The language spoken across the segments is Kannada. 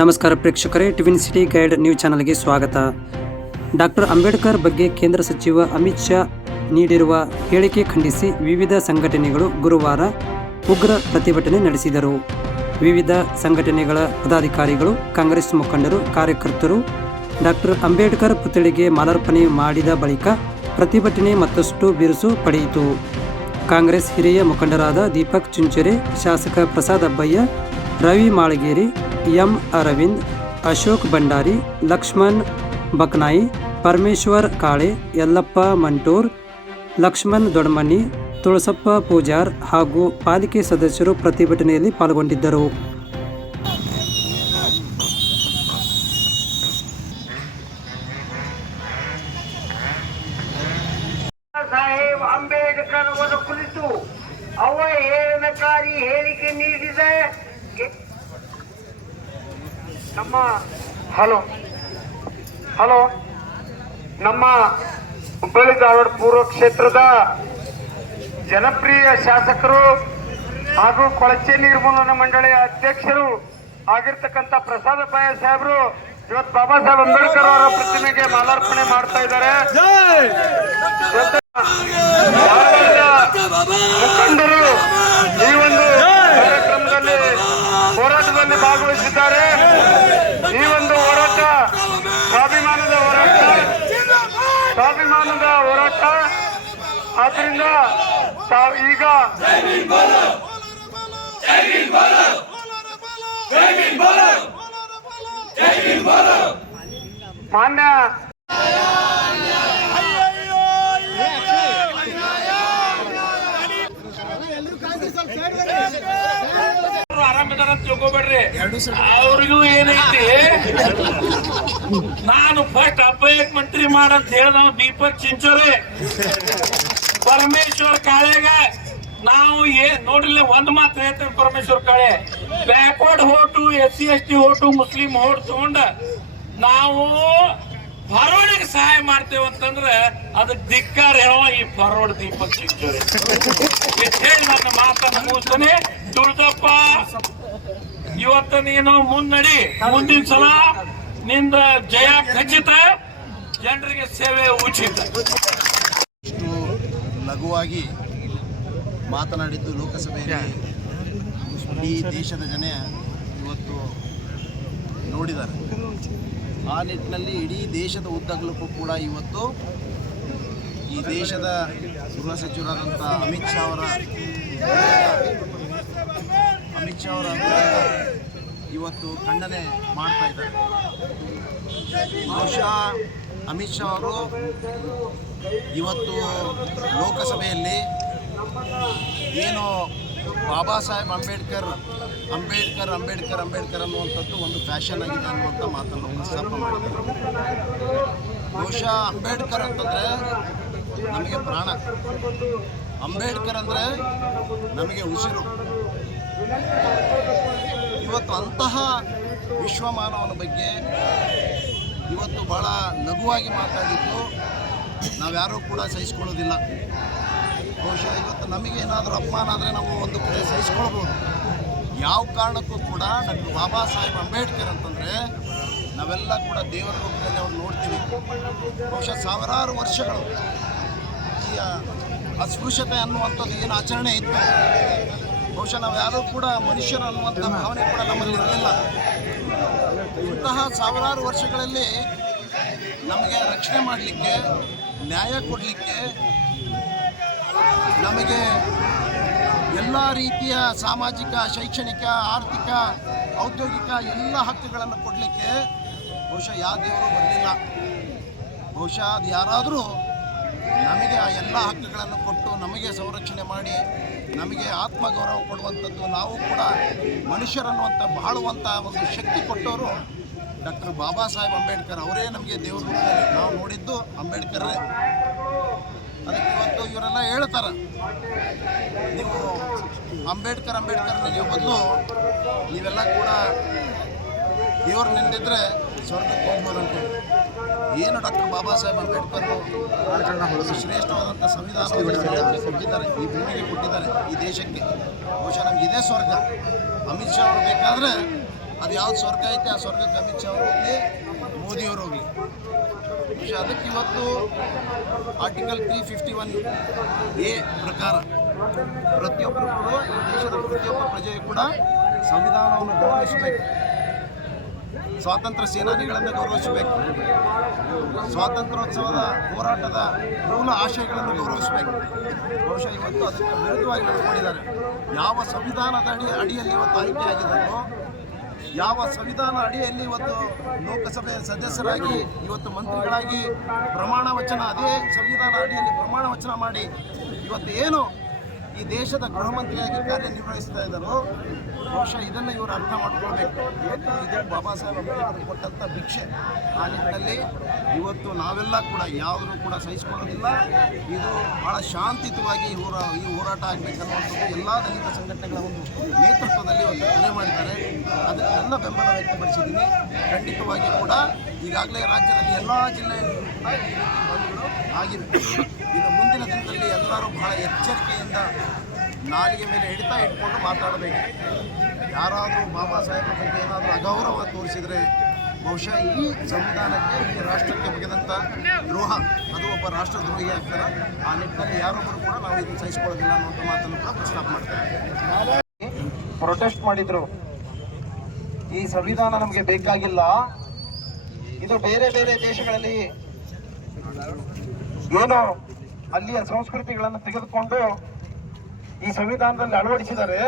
ನಮಸ್ಕಾರ ಪ್ರೇಕ್ಷಕರೇ, ಟ್ವಿನ್ ಸಿಟಿ ಗೈಡ್ ನ್ಯೂಸ್ ಚಾನಲ್ಗೆ ಸ್ವಾಗತ. ಡಾಕ್ಟರ್ ಅಂಬೇಡ್ಕರ್ ಬಗ್ಗೆ ಕೇಂದ್ರ ಸಚಿವ ಅಮಿತ್ ಶಾ ನೀಡಿರುವ ಹೇಳಿಕೆ ಖಂಡಿಸಿ ವಿವಿಧ ಸಂಘಟನೆಗಳು ಗುರುವಾರ ಉಗ್ರ ಪ್ರತಿಭಟನೆ ನಡೆಸಿದರು. ವಿವಿಧ ಸಂಘಟನೆಗಳ ಪದಾಧಿಕಾರಿಗಳು, ಕಾಂಗ್ರೆಸ್ ಮುಖಂಡರು, ಕಾರ್ಯಕರ್ತರು ಡಾಕ್ಟರ್ ಅಂಬೇಡ್ಕರ್ ಪುತ್ಥಳಿಗೆ ಮಾಲಾರ್ಪಣೆ ಮಾಡಿದ ಬಳಿಕ ಪ್ರತಿಭಟನೆ ಮತ್ತಷ್ಟು ಬಿರುಸು ಪಡೆಯಿತು. ಕಾಂಗ್ರೆಸ್ ಹಿರಿಯ ಮುಖಂಡರಾದ ದೀಪಕ್ ಚುಂಚುರೆ, ಶಾಸಕ ಪ್ರಸಾದ್ ಅಬ್ಬಯ್ಯ, ರವಿ ಮಾಳಗೇರಿ, ಎಂ ಅರವಿಂದ್, ಅಶೋಕ್ ಭಂಡಾರಿ, ಲಕ್ಷ್ಮಣ್ ಬಕ್ನಾಯಿ, ಪರಮೇಶ್ವರ್ ಕಾಳೆ, ಯಲ್ಲಪ್ಪ ಮಂಟೂರ್, ಲಕ್ಷ್ಮಣ್ ದೊಡ್ಮನಿ, ತುಳಸಪ್ಪ ಪೂಜಾರ್ ಹಾಗೂ ಪಾಲಿಕೆ ಸದಸ್ಯರು ಪ್ರತಿಭಟನೆಯಲ್ಲಿ ಪಾಲ್ಗೊಂಡಿದ್ದರು. ಸಾಹೇಬ್ ಅಂಬೇಡ್ಕರ್ ಅವರ ಕುರಿತು ಅವಹೇಳನಕಾರಿ ಹೇಳಿಕೆ ನೀಡಿದೆ. ನಮ್ಮ ಹುಬ್ಬಳ್ಳಿ ಧಾರವಾಡ ಪೂರ್ವ ಕ್ಷೇತ್ರದ ಜನಪ್ರಿಯ ಶಾಸಕರು ಹಾಗೂ ಕೊಳಚೆ ನಿರ್ಮೂಲನಾ ಮಂಡಳಿಯ ಅಧ್ಯಕ್ಷರು ಆಗಿರ್ತಕ್ಕಂಥ ಪ್ರಸಾದ್ ಅಬ್ಬಯ್ಯ ಸಾಹೇಬರು ಇವತ್ತು ಬಾಬಾ ಸಾಹೇಬ್ ಅಂಬೇಡ್ಕರ್ ಅವರ ಪ್ರತಿಮೆಗೆ ಮಾಲಾರ್ಪಣೆ ಮಾಡ್ತಾ ಇದ್ದಾರೆ. ಮುಖಂಡರು ಈ ಒಂದು ಕಾರ್ಯಕ್ರಮದಲ್ಲಿ ಹೋರಾಟದಲ್ಲಿ ಭಾಗವಹಿಸಿದ್ದಾರೆ. ಈ ಒಂದು ಹೋರಾಟ ಸ್ವಾಭಿಮಾನದ ಹೋರಾಟ ಆದ್ರಿಂದ ಈಗ ಮಾನ್ಯ ಆರಾಮಿದಾರ ಅಂತ ತಿಳ್ಕೊಬೇಡ್ರಿ. ಅವ್ರಿಗೂ ಏನೈತಿ, ನಾನು ಫಸ್ಟ್ ಅಬ್ಬಯ್ಯಕ್ ಮಂತ್ರಿ ಮಾಡಂತ ಹೇಳ್ದ ದೀಪಕ್ ಚಿಂಚೋರೆ, ಪರಮೇಶ್ವರ್ ಕಾಳೆಗ ನಾವು ನೋಡಿಲ್ಲ ಒಂದ್ ಮಾತ್ರ ಹೇಳ್ತೇವೆ. ಪರಮೇಶ್ವರ್ ಕಾಳೆ backward vote, SC ST vote, Muslim vote ತಗೊಂಡ ನಾವು ಫಾರ್ವರ್ಡ್ಗೆ ಸಹಾಯ ಮಾಡ್ತೇವೆ ಅಂತಂದ್ರೆ ಅದಕ್ಕೆ ಧಿಕ್ಕಾರ ಹೇಳೋ ಈ ಫಾರ್ವರ್ಡ್ ದೀಪಕ್ ಚಿಂಚೋರೆ. ಹೇಳಿ ನನ್ನ ಮಾತನ್ನು ಮುಗಿಸ್ತಾನೆ. ತುಳಸಪ್ಪ, ಇವತ್ತು ನೀನು ಮುನ್ನಡಿ, ಮುಂದಿನ ಸಲ ನಿಂದ ಜಯ ಖಚಿತ, ಜನರಿಗೆ ಸೇವೆ ಉಚಿತ. ಇಷ್ಟು ಲಘುವಾಗಿ ಮಾತನಾಡಿದ್ದು ಲೋಕಸಭೆಯಲ್ಲಿ ಇಡೀ ದೇಶದ ಜನ ಇವತ್ತು ನೋಡಿದ್ದಾರೆ. ಆ ನಿಟ್ಟಿನಲ್ಲಿ ಇಡೀ ದೇಶದ ಉದ್ದಗಲಕ್ಕೂ ಕೂಡ ಇವತ್ತು ಈ ದೇಶದ ಗೃಹ ಸಚಿವರಾದಂಥ ಅಮಿತ್ ಶಾ ಅವರ ಇವತ್ತು ಖಂಡನೆ ಮಾಡ್ತಾ ಇದ್ದಾರೆ. ಬಹುಶಃ ಅಮಿತ್ ಶಾ ಅವರು ಇವತ್ತು ಲೋಕಸಭೆಯಲ್ಲಿ ಏನು ಬಾಬಾ ಸಾಹೇಬ್ ಅಂಬೇಡ್ಕರ್ ಅನ್ನುವಂಥದ್ದು ಒಂದು ಫ್ಯಾಷನ್ ಆಗಿದೆ ಅನ್ನುವಂಥ ಮಾತನ್ನು ಪ್ರಸ್ತಾಪ ಮಾಡಿದ್ದಾರೆ. ಬಹುಶಃ ಅಂಬೇಡ್ಕರ್ ಅಂತಂದರೆ ನಮಗೆ ಪ್ರಾಣ, ಅಂಬೇಡ್ಕರ್ ಅಂದರೆ ನಮಗೆ ಉಸಿರು. ಇವತ್ತು ಅಂತಹ ವಿಶ್ವಮಾನವನ ಬಗ್ಗೆ ಇವತ್ತು ಭಾಳ ಲಘುವಾಗಿ ಮಾತಾಡಿದ್ದು ನಾವ್ಯಾರೂ ಕೂಡ ಸಹಿಸ್ಕೊಳ್ಳೋದಿಲ್ಲ. ಬಹುಶಃ ಇವತ್ತು ನಮಗೇನಾದರೂ ಅಪಮಾನ ಆದರೆ ನಾವು ಒಂದು ಕಡೆ ಸಹಿಸ್ಕೊಳ್ಬೋದು. ಯಾವ ಕಾರಣಕ್ಕೂ ಕೂಡ ಡಾಕ್ಟರ್ ಬಾಬಾ ಸಾಹೇಬ್ ಅಂಬೇಡ್ಕರ್ ಅಂತಂದರೆ ನಾವೆಲ್ಲ ಕೂಡ ದೇವರ ರೂಪದಲ್ಲಿ ಅವ್ರು ನೋಡ್ತೀವಿ. ಬಹುಶಃ ಸಾವಿರಾರು ವರ್ಷಗಳು ಈ ಅಸ್ಪೃಶ್ಯತೆ ಅನ್ನುವಂಥದ್ದು ಏನು ಆಚರಣೆ ಇತ್ತು, ಬಹುಶಃ ನಾವು ಯಾರೂ ಕೂಡ ಮನುಷ್ಯರು ಅನ್ನುವಂಥ ಭಾವನೆ ಕೂಡ ನಮ್ಮಲ್ಲಿ ಇರಲಿಲ್ಲ. ಇಂತಹ ಸಾವಿರಾರು ವರ್ಷಗಳಲ್ಲಿ ನಮಗೆ ರಕ್ಷಣೆ ಮಾಡಲಿಕ್ಕೆ, ನ್ಯಾಯ ಕೊಡಲಿಕ್ಕೆ, ನಮಗೆ ಎಲ್ಲ ರೀತಿಯ ಸಾಮಾಜಿಕ, ಶೈಕ್ಷಣಿಕ, ಆರ್ಥಿಕ, ಔದ್ಯೋಗಿಕ ಎಲ್ಲ ಹಕ್ಕುಗಳನ್ನು ಕೊಡಲಿಕ್ಕೆ ಬಹುಶಃ ಯಾವ ದೇವರು ಬರಲಿಲ್ಲ. ಬಹುಶಃ ಅದು ಯಾರಾದರೂ ನಮಗೆ ಆ ಎಲ್ಲ ಹಕ್ಕುಗಳನ್ನು ಕೊಟ್ಟು ನಮಗೆ ಸಂರಕ್ಷಣೆ ಮಾಡಿ ನಮಗೆ ಆತ್ಮಗೌರವ ಕೊಡುವಂಥದ್ದು, ನಾವು ಕೂಡ ಮನುಷ್ಯರನ್ನುವಂಥ ಬಾಳುವಂಥ ಒಂದು ಶಕ್ತಿ ಕೊಟ್ಟವರು ಡಾಕ್ಟರ್ ಬಾಬಾ ಸಾಹೇಬ್ ಅಂಬೇಡ್ಕರ್ ಅವರೇ. ನಮಗೆ ದೇವ್ರ ರೂಪದಲ್ಲಿ ನಾವು ನೋಡಿದ್ದು ಅಂಬೇಡ್ಕರ್ರೇ. ಅದಕ್ಕೆ ಇವತ್ತು ಇವರೆಲ್ಲ ಹೇಳ್ತಾರೆ, ನೀವು ಅಂಬೇಡ್ಕರ್ ನೀವು ಬದಲು ನೀವೆಲ್ಲ ಕೂಡ ದೇವರು ನೆನೆದಿದ್ರೆ ಸ್ವರ್ಗಕ್ಕೆ ಹೋಗ್ಬೋದಂತೆ. ಏನು ಡಾಕ್ಟರ್ ಬಾಬಾ ಸಾಹೇಬ್ ಅಂಬೇಡ್ಕರ್ ಶ್ರೇಷ್ಠವಾದಂಥ ಸಂವಿಧಾನವನ್ನು ಕೊಟ್ಟಿದ್ದಾರೆ, ಈ ಭೂಮಿಗೆ ಕೊಟ್ಟಿದ್ದಾರೆ, ಈ ದೇಶಕ್ಕೆ. ಬಹುಶಃ ನಮ್ಗೆ ಇದೇ ಸ್ವರ್ಗ. ಅಮಿತ್ ಶಾ ಅವರು ಬೇಕಾದರೆ ಅದು ಯಾವ್ದು ಸ್ವರ್ಗ ಐತೆ ಆ ಸ್ವರ್ಗಕ್ಕೆ ಅಮಿತ್ ಶಾ ಅವರು ಹೋಗಲಿ, ಮೋದಿಯವರು ಹೋಗಲಿ. പക്ഷേ ಅದಕ್ಕೆ ಇವತ್ತು ಆರ್ಟಿಕಲ್ 351A ಪ್ರಕಾರ ಪ್ರತಿಯೊಬ್ಬರು ಕೂಡ ಈ ದೇಶದ ಪ್ರತಿಯೊಬ್ಬ ಪ್ರಜೆಯು ಕೂಡ ಸಂವಿಧಾನವನ್ನು ಗೌರವಿಸಬೇಕು, ಸ್ವಾತಂತ್ರ್ಯ ಸೇನಾನಿಗಳನ್ನು ಗೌರವಿಸಬೇಕು, ಸ್ವಾತಂತ್ರ್ಯೋತ್ಸವದ ಹೋರಾಟದ ಮೂಲ ಆಶಯಗಳನ್ನು ಗೌರವಿಸಬೇಕು. ಬಹುಶಃ ಇವತ್ತು ಅದಕ್ಕೆ ವಿರುದ್ಧವಾಗಿ ನಡೆದುಕೊಂಡಿದ್ದಾರೆ. ಯಾವ ಸಂವಿಧಾನದ ಅಡಿಯಲ್ಲಿ ಇವತ್ತು ಆಯ್ಕೆಯಾಗಿದ್ದಾರೋ, ಯಾವ ಸಂವಿಧಾನ ಅಡಿಯಲ್ಲಿ ಇವತ್ತು ಲೋಕಸಭೆಯ ಸದಸ್ಯರಾಗಿ ಇವತ್ತು ಮಂತ್ರಿಗಳಾಗಿ ಪ್ರಮಾಣ ವಚನ, ಅದೇ ಸಂವಿಧಾನ ಅಡಿಯಲ್ಲಿ ಪ್ರಮಾಣ ವಚನ ಮಾಡಿ ಇವತ್ತು ಏನು ಈ ದೇಶದ ಗೃಹ ಮಂತ್ರಿಯಾಗಿ ಕಾರ್ಯನಿರ್ವಹಿಸ್ತಾ ಇದ್ದಾರೋ, ಬಹುಶಃ ಇದನ್ನು ಇವರು ಅರ್ಥ ಮಾಡ್ಕೊಳ್ಬೇಕು. ಇವತ್ತು ಇದು ಬಾಬಾ ಸಾಹೇಬ್ ಅಂಬೇಡ್ಕರ್ ಕೊಟ್ಟಂಥ ಭಿಕ್ಷೆ. ಆ ನಿಟ್ಟಿನಲ್ಲಿ ಇವತ್ತು ನಾವೆಲ್ಲ ಕೂಡ ಯಾವುದೂ ಕೂಡ ಸಹಿಸಿಕೊಳ್ಳೋದಿಲ್ಲ. ಇದು ಭಾಳ ಶಾಂತಿಯುತವಾಗಿ ಈ ಹೋರಾಟ ಆಗಬೇಕನ್ನುವಂಥದ್ದು ಎಲ್ಲ ದಲಿತ ಸಂಘಟನೆಗಳ ಒಂದು ನೇತೃತ್ವದಲ್ಲಿ ಇವತ್ತು ಕರೆ ಮಾಡಿದ್ದಾರೆ. ಅದಕ್ಕೆ ನನ್ನ ಬೆಂಬಲ ವ್ಯಕ್ತಪಡಿಸಿದ್ದೀನಿ. ಖಂಡಿತವಾಗಿ ಕೂಡ ಈಗಾಗಲೇ ರಾಜ್ಯದಲ್ಲಿ ಎಲ್ಲ ಜಿಲ್ಲೆಯಲ್ಲೂ ಕೂಡ ಈ ರೀತಿ ಬಂಧುಗಳು ಆಗಿವೆ. ಇನ್ನು ಮುಂದಿನ ದಿನದಲ್ಲಿ ಎಲ್ಲರೂ ಬಹಳ ಎಚ್ಚರಿಕೆಯಿಂದ ನಾಲಿಗೆ ಮೇಲೆ ಇಟ್ಕೊಂಡು ಮಾತಾಡಬೇಕು. ಯಾರಾದರೂ ಬಾಬಾ ಸಾಹೇಬ್ರ ಬಗ್ಗೆ ಏನಾದರೂ ಅಗೌರವ ತೋರಿಸಿದರೆ ಬಹುಶಃ ಈ ಸಂವಿಧಾನಕ್ಕೆ, ಈ ರಾಷ್ಟ್ರಕ್ಕೆ ಬಗೆದಂಥ ದ್ರೋಹ, ಅದು ಒಬ್ಬ ರಾಷ್ಟ್ರದ್ರೋಹಿ ಆಗ್ತಾರೆ. ಆ ನಿಟ್ಟಿನಲ್ಲಿ ಯಾರೊಬ್ಬರು ಕೂಡ ನಾವು ಇದನ್ನು ಸಹಿಸಿಕೊಳ್ಳೋದಿಲ್ಲ ಅನ್ನುವಂಥ ಮಾತನ್ನು ಕೂಡ ಪ್ರಸ್ತಾಪ ಮಾಡ್ತಾರೆ. ಪ್ರೊಟೆಸ್ಟ್ ಮಾಡಿದ್ರು, ಈ ಸಂವಿಧಾನ ನಮಗೆ ಬೇಕಾಗಿಲ್ಲ, ಇದು ಬೇರೆ ಬೇರೆ ದೇಶಗಳಲ್ಲಿ ಏನೋ ಅಲ್ಲಿಯ ಸಂಸ್ಕೃತಿಗಳನ್ನು ತೆಗೆದುಕೊಂಡು ಈ ಸಂವಿಧಾನದಲ್ಲಿ ಅಳವಡಿಸಿದ್ದಾರೆ.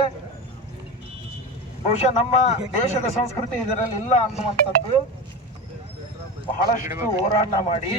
ಬಹುಶಃ ನಮ್ಮ ದೇಶದ ಸಂಸ್ಕೃತಿ ಇದರಲ್ಲಿ ಇಲ್ಲ ಅನ್ನುವಂಥದ್ದು ಬಹಳಷ್ಟು ಹೋರಾಟ ಮಾಡಿ